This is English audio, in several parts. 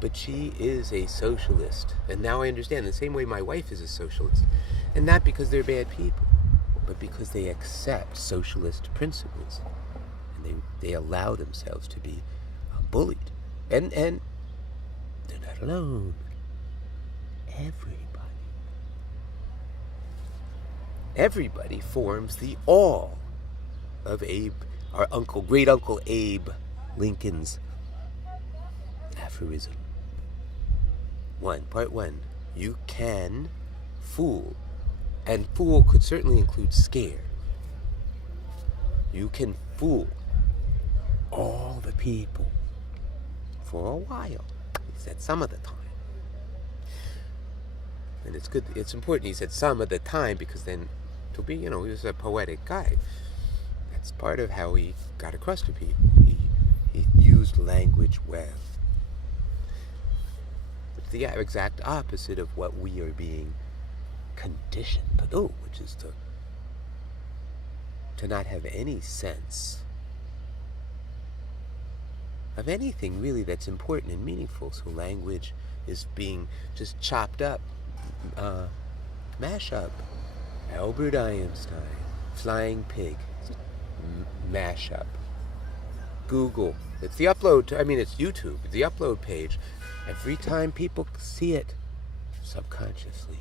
but she is a socialist. And now I understand, the same way my wife is a socialist. And not because they're bad people, but because they accept socialist principles. And they allow themselves to be bullied. And they're not alone. Everybody forms the all of Abe, our uncle, great uncle Abe Lincoln's aphorism. Part one, you can fool, and fool could certainly include scare. You can fool all the people for a while. He said some of the time. And it's good, it's important he said some of the time, because then to be, he was a poetic guy. That's part of how he got across to people. He used language well. It's the exact opposite of what we are being conditioned to do, which is to not have any sense of anything really that's important and meaningful. So language is being just chopped up, mash up. Albert Einstein, flying pig, mash up. Google, it's the upload, it's YouTube, the upload page. Every time people see it, subconsciously,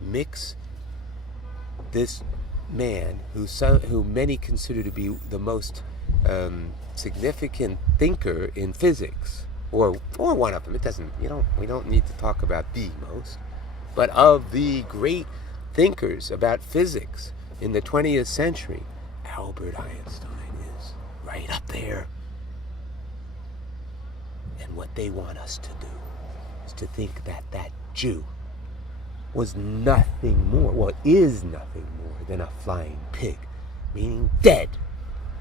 mix this man who many consider to be the most significant thinker in physics, or one of them. It doesn't. We don't need to talk about the most, but of the great thinkers about physics in the 20th century, Albert Einstein is right up there. And what they want us to do is to think that Jew was nothing more, is nothing more than a flying pig, meaning dead.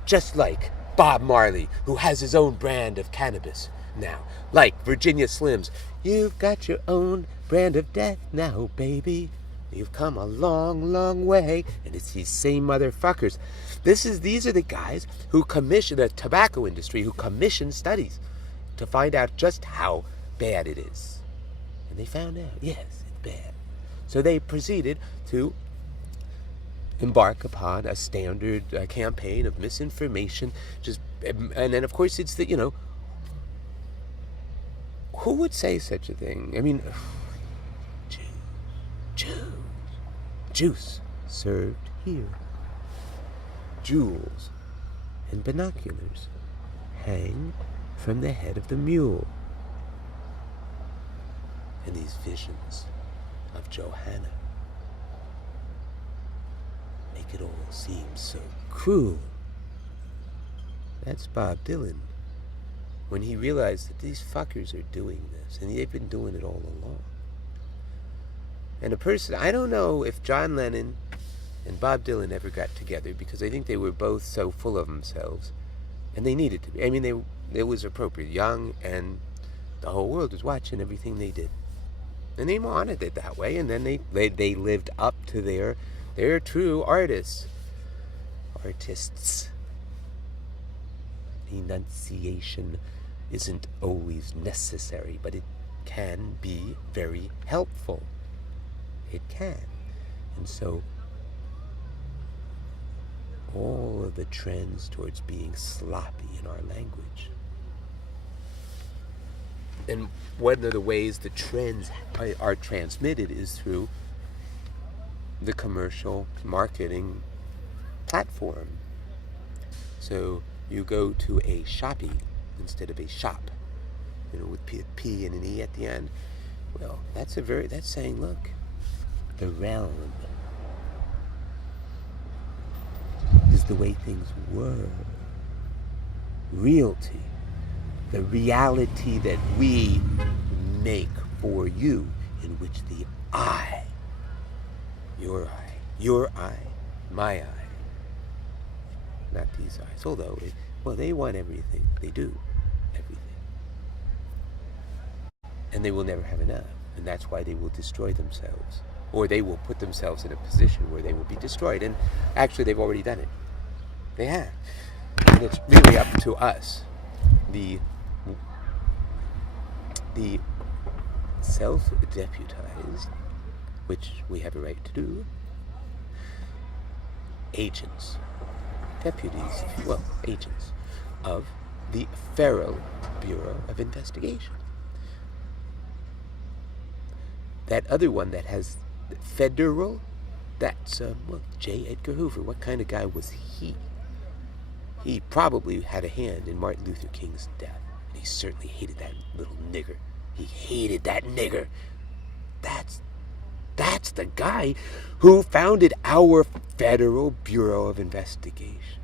Just like Bob Marley, who has his own brand of cannabis now. Like Virginia Slims, you've got your own brand of death now, baby. You've come a long, long way. And it's these same motherfuckers. These are the guys who commission the tobacco industry, who commission studies to find out just how bad it is. And they found out, yes, it's bad. So they proceeded to embark upon a standard campaign of misinformation. And then, of course, it's the, who would say such a thing? Juice served here. Jewels and binoculars hang from the head of the mule. And these visions of Johanna make it all seem so cruel. That's Bob Dylan. When he realized that these fuckers are doing this, and they've been doing it all along. And I don't know if John Lennon and Bob Dylan ever got together, because I think they were both so full of themselves, and they needed to be. It was appropriate, young, and the whole world was watching everything they did. And they wanted it that way, and then they lived up to their true artists. Enunciation isn't always necessary, but it can be very helpful. It can. And so all of the trends towards being sloppy in our language. And one of the ways the trends are transmitted is through the commercial marketing platform. So you go to a shoppy instead of a shop, with P and an E at the end. Well, that's saying, look, the realm is the way things were. Realty, the reality that we make for you, in which the I, your eye, my eye, not these eyes, although, they want everything. They do everything. And they will never have enough. And that's why they will destroy themselves. Or they will put themselves in a position where they will be destroyed. And actually, they've already done it. They have. And it's really up to us, the the self-deputized, which we have a right to do, agents, deputies, well, agents of the Federal Bureau of Investigation. That other one that has federal, that's, J. Edgar Hoover. What kind of guy was he? He probably had a hand in Martin Luther King's death. And he certainly hated that little nigger. He hated that nigger. That's the guy who founded our Federal Bureau of Investigation.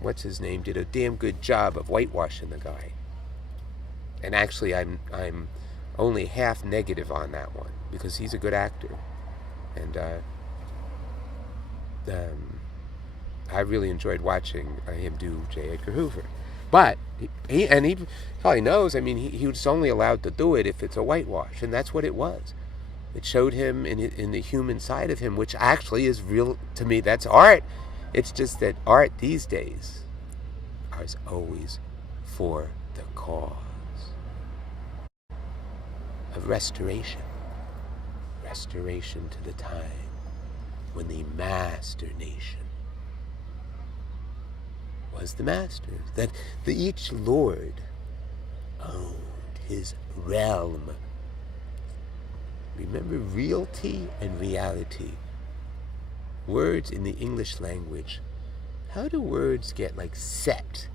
What's his name? Did a damn good job of whitewashing the guy. And actually, I'm only half negative on that one because he's a good actor, and I really enjoyed watching him do J. Edgar Hoover. But he probably knows. I mean, he was only allowed to do it if it's a whitewash, and that's what it was. It showed him in the human side of him, which actually is real to me. That's art. It's just that art these days is always for the cause of restoration to the time when the master nation was the masters, that each lord owned his realm. Remember, realty and reality. Words in the English language, how do words get set?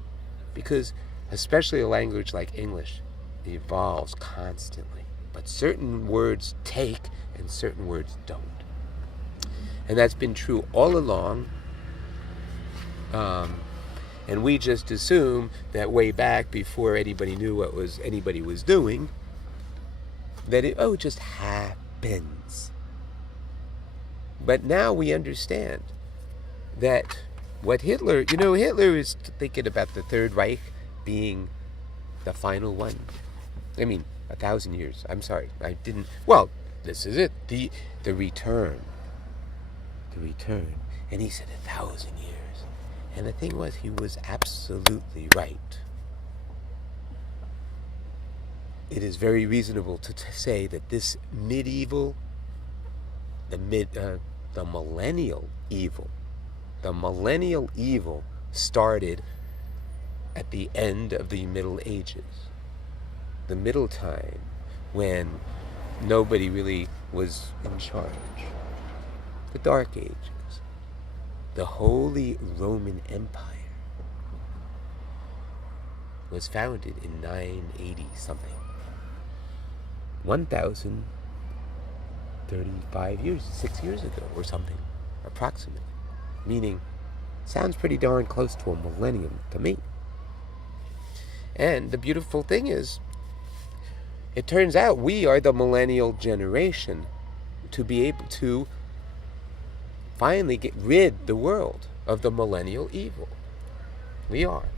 Because especially a language like English, it evolves constantly. But certain words take and certain words don't. And that's been true all along. And we just assume that way back before anybody knew what anybody was doing, that it just happens. But now we understand that what Hitler is thinking about the Third Reich being the final one. I mean, 1,000 years. I'm sorry, I didn't. Well, this is it. The return. The return. And he said 1,000 years. And the thing was, he was absolutely right. It is very reasonable to say that this medieval, the millennial evil started at the end of the Middle Ages. The middle time when nobody really was in charge. The Dark Ages. The Holy Roman Empire was founded in 980 something. 1,035 years, 6 years ago or something, approximately. Meaning, sounds pretty darn close to a millennium to me. And the beautiful thing is, it turns out we are the millennial generation to be able to finally get rid the world of the millennial evil. We are.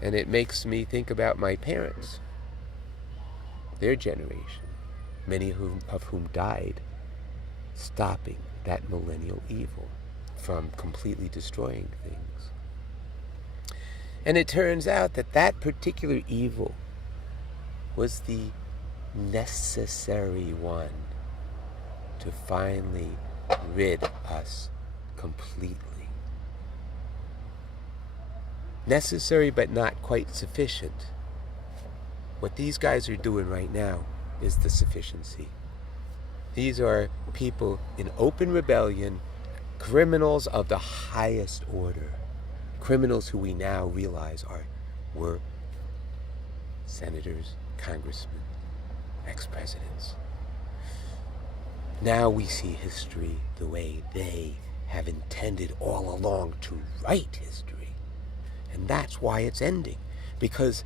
And it makes me think about my parents, their generation, many of whom died stopping that millennial evil from completely destroying things. And it turns out that particular evil was the necessary one to finally rid us completely. Necessary but not quite sufficient. What these guys are doing right now is the sufficiency. These are people in open rebellion, criminals of the highest order. Criminals who we now realize were senators, congressmen, ex-presidents. Now we see history the way they have intended all along to write history. And that's why it's ending. Because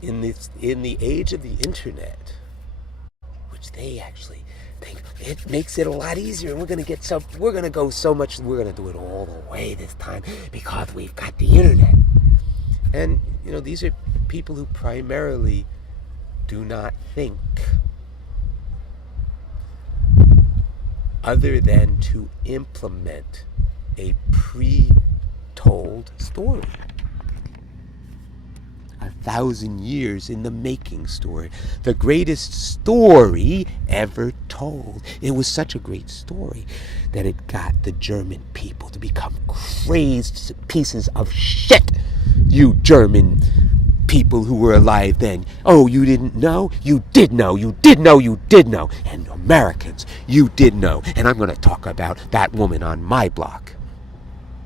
in the age of the internet, which they actually think it makes it a lot easier, and we're gonna go so much, we're gonna do it all the way this time because we've got the internet. And these are people who primarily do not think other than to implement a pre-told story. 1,000 years in the making story. The greatest story ever told. It was such a great story that it got the German people to become crazed pieces of shit. You German people who were alive then. Oh, you didn't know? You did know. You did know. You did know. And Americans, you did know. And I'm going to talk about that woman on my block.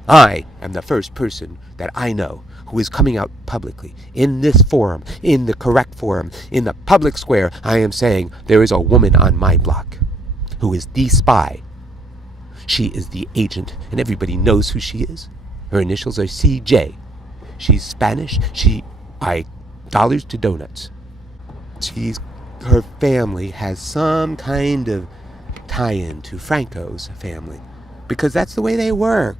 I am the first person that I know who is coming out publicly in this forum, in the correct forum, in the public square. I am saying there is a woman on my block who is the spy. She is the agent, and everybody knows who she is. Her initials are CJ. She's Spanish. Dollars to donuts. Her family has some kind of tie-in to Franco's family, because that's the way they work.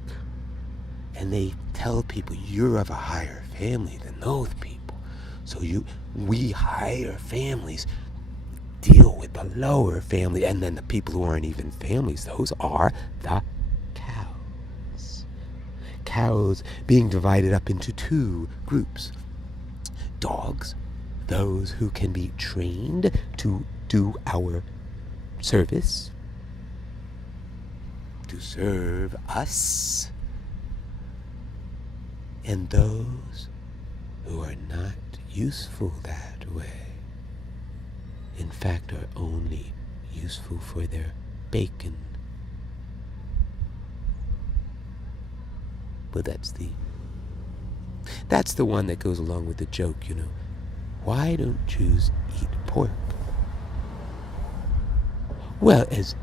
And they tell people, you're of a higher family than those people. So we higher families deal with the lower family. And then the people who aren't even families, those are the cows. Cows being divided up into two groups. Dogs, those who can be trained to do our service, to serve us. And those who are not useful that way, in fact, are only useful for their bacon. But that's the one that goes along with the joke, Why don't Jews eat pork? Well, as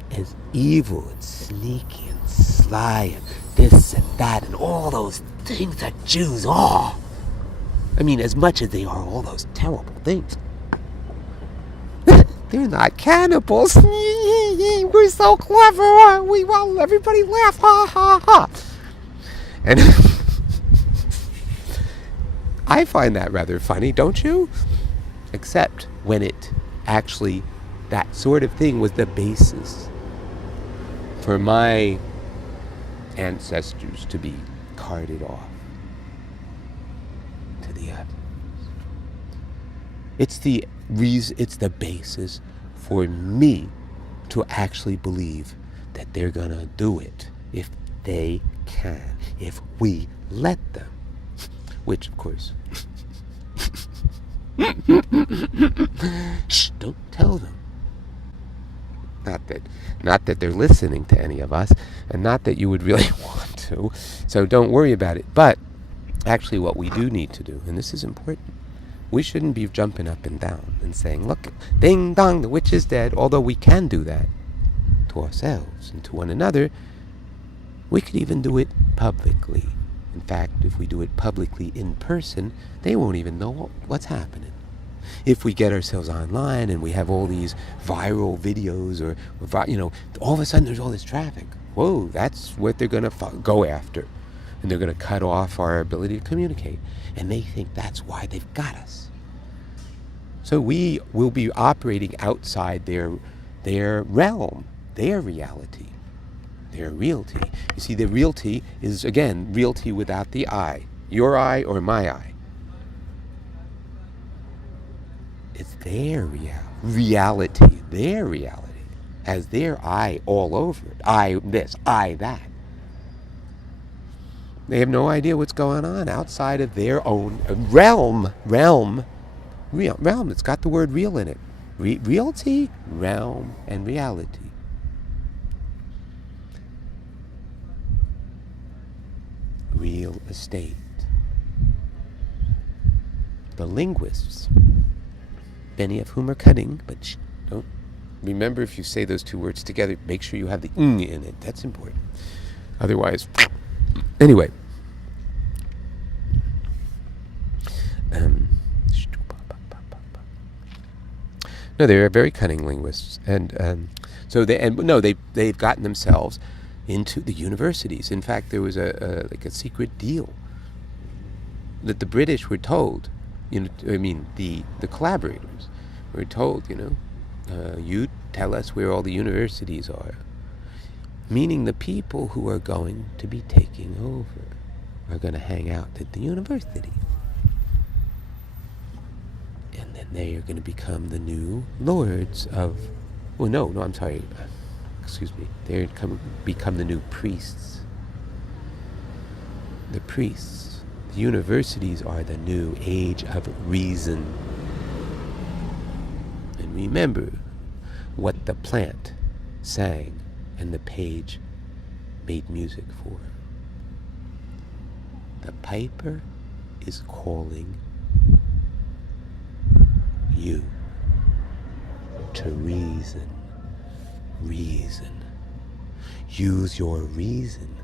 evil and sneaky and sly and this and that and all those things that Jews are. I mean, as much as they are all those terrible things, they're not cannibals. We're so clever, aren't we? Well, everybody laugh, ha ha ha. And I find that rather funny, don't you? Except when it actually, that sort of thing was the basis for my ancestors to be carted off to the others. It's the basis for me to actually believe that they're gonna do it if they can, if we let them. Which, of course, shh, don't tell them. Not that they're listening to any of us, and not that you would really want to, so don't worry about it. But actually what we do need to do, and this is important, we shouldn't be jumping up and down and saying, look, ding dong, the witch is dead. Although we can do that to ourselves and to one another, we could even do it publicly. In fact, if we do it publicly in person, they won't even know what's happening. If we get ourselves online and we have all these viral videos or all of a sudden there's all this traffic. Whoa, that's what they're going to go after. And they're going to cut off our ability to communicate. And they think that's why they've got us. So we will be operating outside their realm, their reality, their realty. You see, the realty is, again, realty without the I. Your I or my I. It's their reality. Their reality has their I all over it. I this, I that. They have no idea what's going on outside of their own realm. Realm. It's got the word real in it. Realty, realm, and reality. Real estate. The linguists, many of whom are cunning, but don't remember, if you say those two words together, make sure you have the in it. That's important. Otherwise, anyway. No, they're very cunning linguists, and so they've gotten themselves into the universities. In fact, there was a secret deal that the British were told. The collaborators were told, you tell us where all the universities are. Meaning the people who are going to be taking over are going to hang out at the university. then they are going to become the new lords of... Well, no, I'm sorry. Excuse me. They're going to become the new priests. The priests. The universities are the new age of reason. And remember what the plant sang and the page made music for. The piper is calling you to reason. Reason. Use your reason.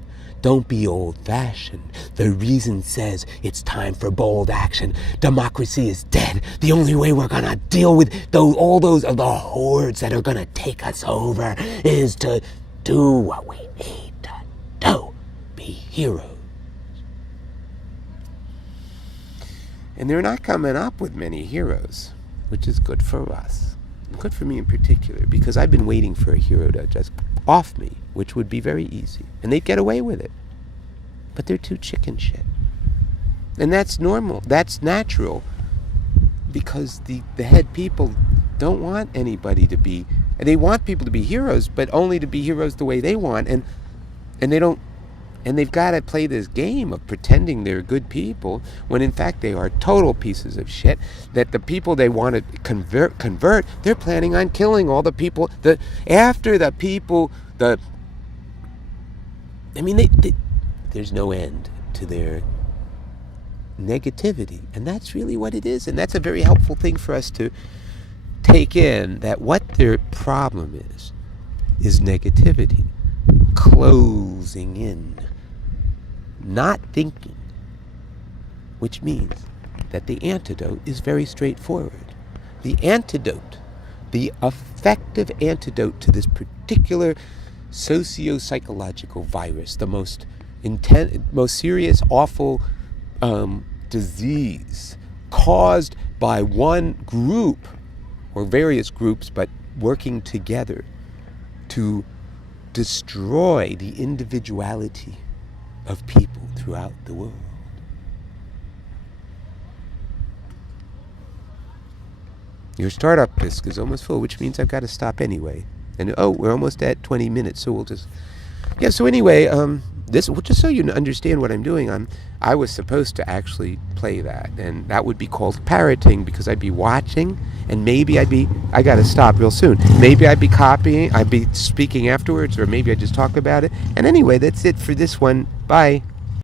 Don't be old-fashioned. The reason says it's time for bold action. Democracy is dead. The only way we're gonna deal with all those of the hordes that are gonna take us over is to do what we need to do. Be heroes. And they're not coming up with many heroes, which is good for us. Good for me in particular, because I've been waiting for a hero to just off me, which would be very easy. And they'd get away with it. But they're too chicken shit. And that's normal. That's natural. Because the head people don't want anybody to be... And they want people to be heroes, but only to be heroes the way they want. And they don't... And they've got to play this game of pretending they're good people when in fact they are total pieces of shit. That the people they want to convert, they're planning on killing all the people. There's no end to their negativity. And that's really what it is. And that's a very helpful thing for us to take in, that what their problem is negativity. Closing in. Not thinking, which means that the antidote is very straightforward. The antidote, the effective antidote to this particular socio-psychological virus, the most serious, awful disease caused by one group or various groups, but working together to destroy the individuality of people throughout the world. Your startup disk is almost full, which means I've got to stop anyway. And we're almost at 20 minutes, so we'll just... Yeah, so anyway, just so you understand what I'm doing, I was supposed to actually play that, and that would be called parroting, because I'd be watching, and maybe I gotta stop real soon. Maybe I'd be copying, I'd be speaking afterwards, or maybe I'd just talk about it. And anyway, that's it for this one. Bye.